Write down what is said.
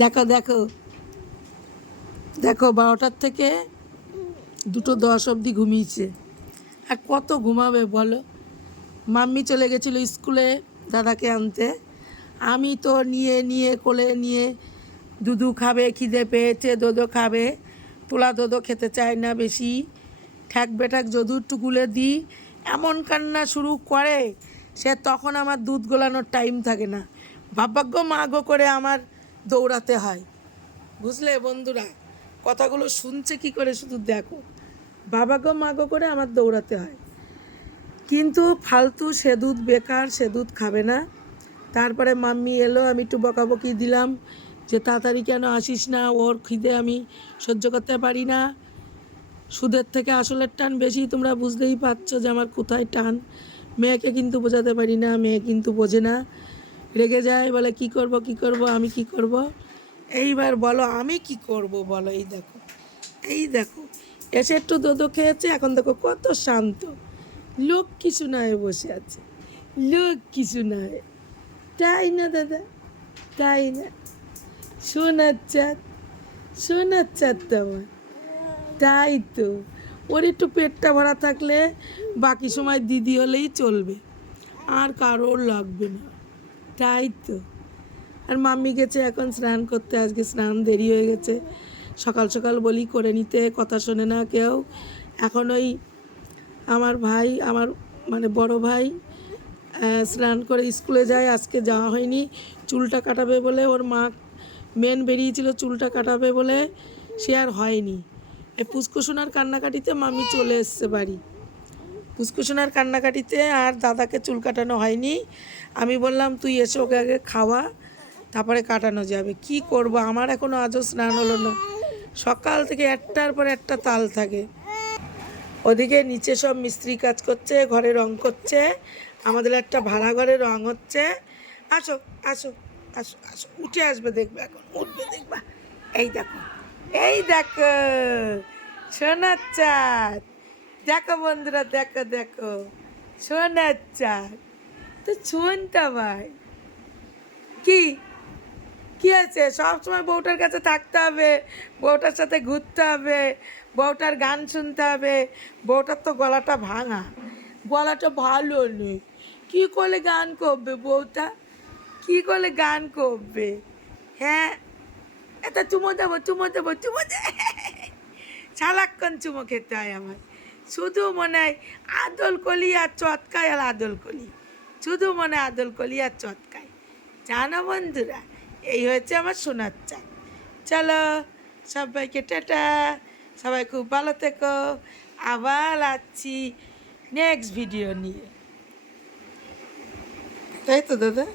দেখো দেখো দেখো 12টার থেকে 2:10 অবধি ঘুমিয়েছে। আর কত ঘুমাবে বলো। মাম্মি চলে গেছিলো স্কুলে দাদাকে আনতে। আমি তো নিয়ে নিয়ে কোলে নিয়ে দুধু খাবে, খিদে পেয়েছে, দোদো খাবে। তোলা দোদো খেতে চায় না বেশি। ঠ্যাক বেঠাক যদু একটু গুলে দিই, এমন কান্না শুরু করে সে তখন আমার দুধ গোলানোর টাইম থাকে না। বাবাগ্য মা গো করে আমার দৌড়াতে হয়। বুঝলে বন্ধুরা, কথাগুলো শুনছে কি করে শুধু দেখো। বাবাগো মাগো করে আমার দৌড়াতে হয়। কিন্তু ফালতু সে দুধ বেকার, সে দুধ খাবে না। তারপরে মাম্মি এলো, আমি একটু বকাবকি দিলাম যে তাড়াতাড়ি কেন আসিস না, ওর খিদে আমি সহ্য করতে পারি না। সুদের থেকে আসলের টান বেশি, তোমরা বুঝতেই পারছো যে আমার কোথায় টান। মেয়েকে কিন্তু বোঝাতে পারি না, মেয়ে কিন্তু বোঝে না, রেগে যায়, বলে কি করব কি করব, আমি কি করব। এইবার বলো আমি কি করব বলো। এই দেখো এই দেখো, এসে একটু দোদো খেয়েছে, এখন দেখো কত শান্ত, লোক কিছু নয় বসে আছে, লোক কিছু নয়। তাই না দাদা, তাই না? সোনার চাঁদ, সোনার চাঁদ তো আমার। তাই তো, ওর একটু পেটটা ভরা থাকলে বাকি সময় দিদি হলেই চলবে, আর কারোর লাগবে না। তাই তো। আর মাম্মি গেছে এখন স্নান করতে, আজকে স্নান দেরি হয়ে গেছে। সকাল সকাল বলি করে নিতে, কথা শোনে না কেউ। এখন ওই আমার ভাই, আমার মানে বড় ভাই স্নান করে স্কুলে যায়, আজকে যাওয়া হয়নি। চুলটা কাটাবে বলে, ওর মা মেন বেরিয়েছিল চুলটা কাটাবে বলে, সে আর হয়নি। এই পুষ্কুসোনার কান্নাকাটিতে মাম্মি চলে এসছে বাড়ি। পুষ্কুসোনার কান্নাকাটিতে আর দাদাকে চুল কাটানো হয়নি। আমি বললাম তুই এসে ওকে আগে খাওয়া, তারপরে কাটানো যাবে। কি করব, আমার এখনও আজও স্নান হলো না। সকাল থেকে একটার পর একটা তাল থাকে। ওদিকে নিচে সব মিস্ত্রি কাজ করছে, ঘরে রং করছে, আমাদের একটা ভাড়া ঘরে রং হচ্ছে। আসো আসো আসো আসো, উঠে আসবে দেখবে, এখন উঠবে দেখবা। এই দেখো এই দেখো সোনার চাঁদ, দেখো বন্ধুরা, দেখো দেখো সোনার চাঁদ। তো শুনতা ভাই কি কি আছে, সবসময় বউটার কাছে থাকতে হবে, বউটার সাথে ঘুরতে হবে, বউটার গান শুনতে হবে। বউটার তো গলাটা ভাঙা, গলাটা ভালো নেই। কী করলে গান করবে বউটা, কী করলে গান করবে? হ্যাঁ, এটা চুমো দেবো চুমো দেবো চুমো দে। সারাক্ষণ চুমো খেতে হয় আমার। শুধু মনে হয় আদল কলি আর চটকায়, আর আদল কলি, শুধু মনে হয় আদল কলি আর চটকায়। জানো বন্ধুরা, এই হয়েছে আমার সোনার চাঁদ। চলো সবাইকে টাটা, সবাই খুব ভালো থেকো। আবার আসছি নেক্সট ভিডিও নিয়ে। তাই তো দাদা।